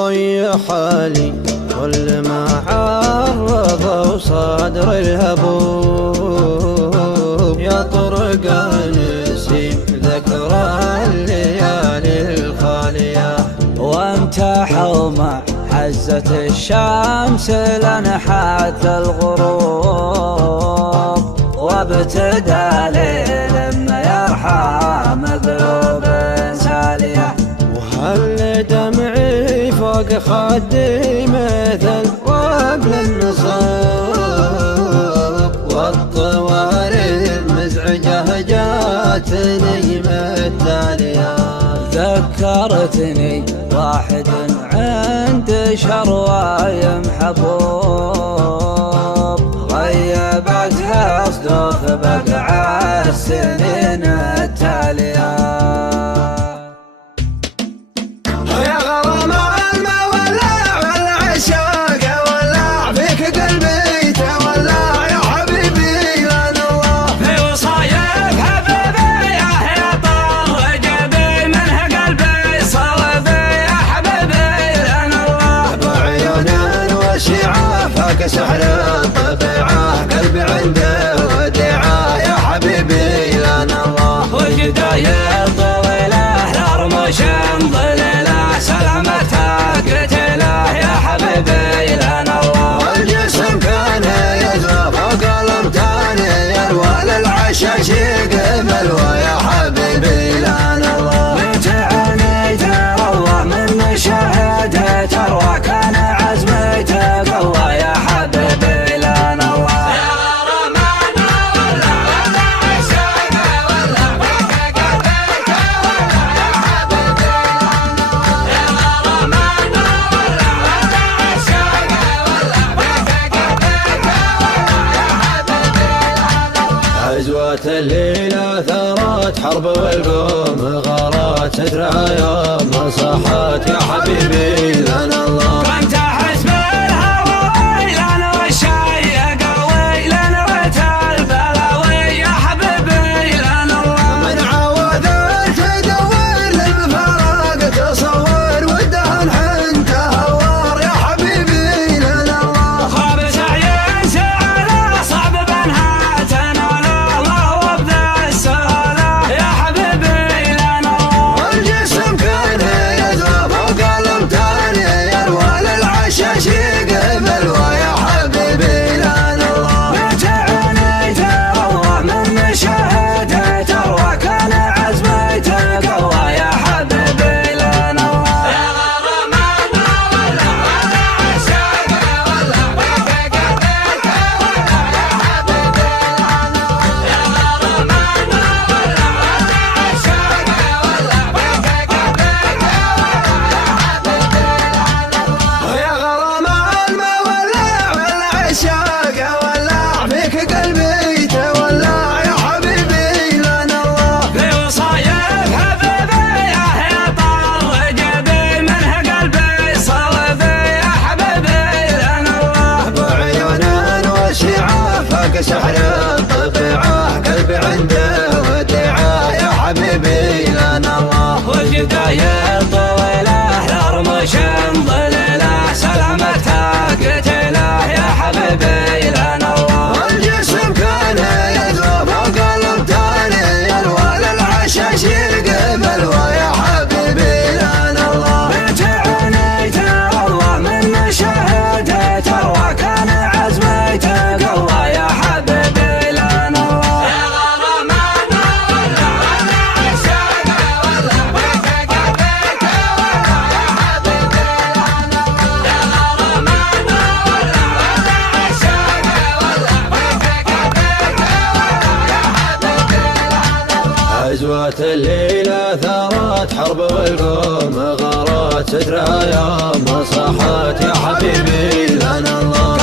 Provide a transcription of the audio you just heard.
ضي حالي كل ما عرض صدر الهبوب يطرق نسيم ذكرى الليالي الخالية وامتاح مع حزة الشمس لنحت الغروب وابتدى ليل يرحم قلوب سالية وهل دمعي فوق خدي مثل وابل النصاب والطوارئ المزعجة جاتني متالية ذكرتني واحد عند شروايم حبوب غيبتها صدوف بقع السنين التالية يا غرام الماء ولع والعشاق ولع فيك قلبي تولع يا حبيبي لان الله في وصاياك حبيبي يا طار جبي منه قلبي صلبي يا حبيبي لان الله بعيون وشعاع فاك سحر الطبيعة قلبي عنده وديعة يا حبيبي لان الله وجدايا طويلة الأرمش ضليلة سلامتها قتيلة يا حبيبي لان الله والجسم كان يزرف فوق الامتان يروى للعشاش قبل ويا حبيبي لان الله متى عيني تروى من مشاهدة تروى كان عزمي تقوى يا حبيبي لان الله يا غرامنا ولا عشاق ولا فيك قلبي تولى يا حبيبي لان الله يا غرامنا ولا عشاق ولا فيك قلبي تولى يا حبيبي لان الله عزوة الليلة ثارت حرب والقوم غارات سترها ما صاحت يا حبيبي لان الله كنت حسب الهوى ويلان والشاي قوي لان ريت البلاوي يا حبيبي لان الله من عوض تدور للمفارق تصور والدهن حنت هوار يا حبيبي لان الله خاب سعي سعاله صعب بنها تنال الله وابدا السهاله يا حبيبي لان الله والجسم كان يزرف فوق الامتان يروى للعشاش قبل ويا حبيبي لان الله متى عيني تروى من مشاهدة تروى كان عزمي تقوى يا حبيبي لان الله يا غرامنا ولا عشاق ولا فيك قلبي تولى يا حبيبي لان الله يا غرامنا ولا عشاق ولا فيك قلبي تولى يا حبيبي لان الله يا غرام الماء ولع والعشاق ولع فيك قلبي تولع يا حبيبي لان الله في وصاياك حبيبي يا طار جبي منه قلبي صلبي يا حبيبي لان الله بعيون وشعاع فاك سحر الطبيعة قلبي عنده وديعة يا حبيبي لان الله وجدايا طويلة الأرمش ضليلة سلامتها قتيلة يا حبيبي لان الله والجسم كان يزرف فوق الامتان يروى للعشاش قبل ويا حبيبي لان الله متى عيني تروى من مشاهدة تروى كان عزمي تقوى يا حبيبي لان الله يا غرامنا ولا عشاق ولا فيك قلبي تولى يا حبيبي لان الله يا غرامنا ولا عشاق ولا فيك قلبي تولى يا حبيبي لان الله عزوة الليلة ثارت حرب والقوم غارات سترها ما صاحت يا حبيبي لان الله